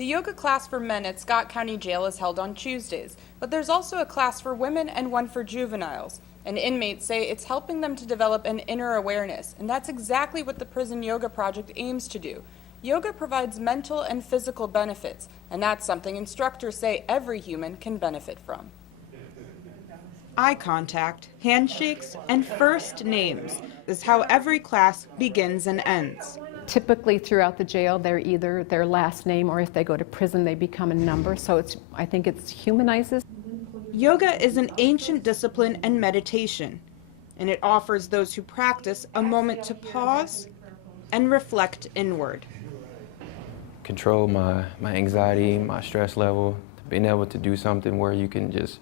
The yoga class for men at Scott County Jail is held on Tuesdays, but there's also a class for women and one for juveniles. And inmates say it's helping them to develop an inner awareness, and that's exactly what the Prison Yoga Project aims to do. Yoga provides mental and physical benefits, and that's something instructors say every human can benefit from. Eye contact, handshakes, and first names is how every class begins and ends. Typically throughout the jail, they're either their last name or if they go to prison, they become a number. So I think it humanizes. Yoga is an ancient discipline and meditation, and it offers those who practice a moment to pause and reflect inward. Control my anxiety, my stress level, being able to do something where you can just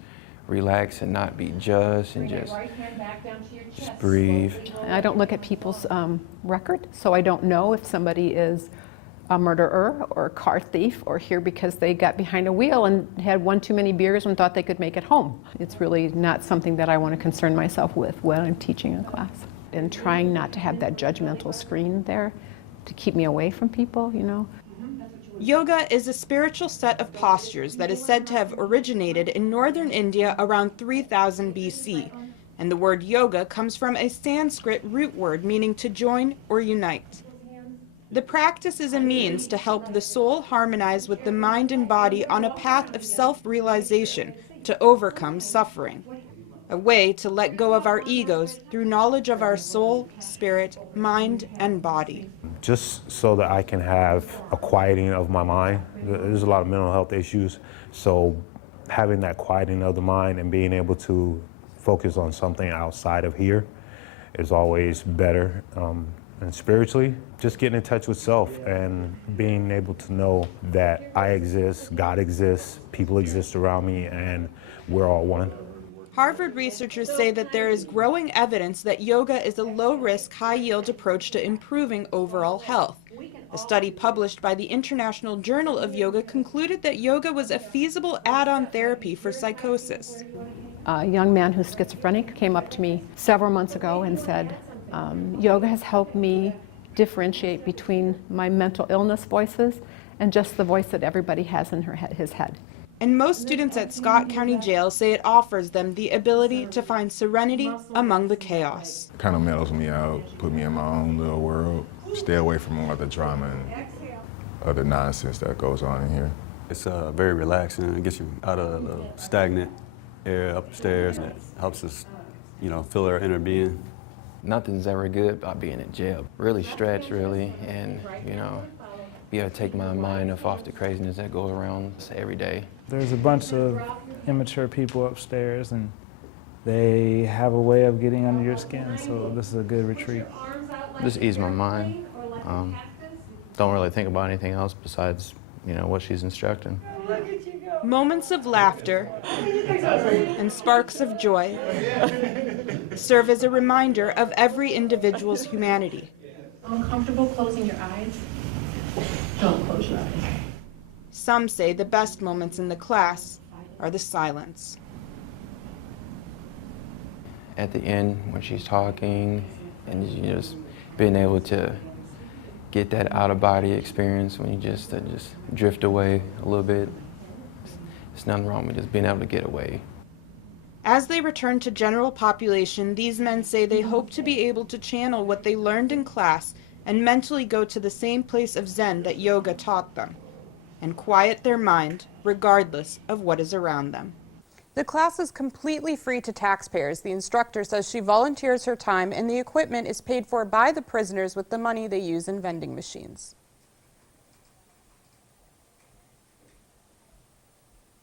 relax and not be judged and just breathe. I don't look at people's record, so I don't know if somebody is a murderer or a car thief or here because they got behind a wheel and had one too many beers and thought they could make it home. It's really not something that I want to concern myself with when I'm teaching a class. And trying not to have that judgmental screen there to keep me away from people, you know. Yoga is a spiritual set of postures that is said to have originated in northern India around 3000 BC, and the word yoga comes from a Sanskrit root word meaning to join or unite. The practice is a means to help the soul harmonize with the mind and body on a path of self-realization to overcome suffering, a way to let go of our egos through knowledge of our soul, spirit, mind, and body. Just so that I can have a quieting of my mind. There's a lot of mental health issues, so having that quieting of the mind and being able to focus on something outside of here is always better. And spiritually, just getting in touch with self and being able to know that I exist, God exists, people exist around me, and we're all one. Harvard researchers say that there is growing evidence that yoga is a low-risk, high-yield approach to improving overall health. A study published by the International Journal of Yoga concluded that yoga was a feasible add-on therapy for psychosis. A young man who's schizophrenic came up to me several months ago and said, yoga has helped me differentiate between my mental illness voices and just the voice that everybody has in his head. And most students at Scott County Jail say it offers them the ability to find serenity among the chaos. Kind of mellows me out, put me in my own little world, stay away from all the drama and other nonsense that goes on in here. It's very relaxing. It gets you out of the stagnant air upstairs, and it helps us, feel our inner being. Nothing's ever good about being in jail. Really stretch, really, and, be able to take my mind off the craziness that goes around every day. There's a bunch of immature people upstairs, and they have a way of getting under your skin, so this is a good retreat. Just ease my mind. Don't really think about anything else besides, what she's instructing. Moments of laughter and sparks of joy serve as a reminder of every individual's humanity. Uncomfortable closing your eyes? Don't close your eyes. Some say the best moments in the class are the silence. At the end, when she's talking, and just being able to get that out-of-body experience when you just drift away a little bit. There's nothing wrong with just being able to get away. As they return to general population, these men say they hope to be able to channel what they learned in class and mentally go to the same place of Zen that yoga taught them, and quiet their mind regardless of what is around them. The class is completely free to taxpayers. The instructor says she volunteers her time and the equipment is paid for by the prisoners with the money they use in vending machines.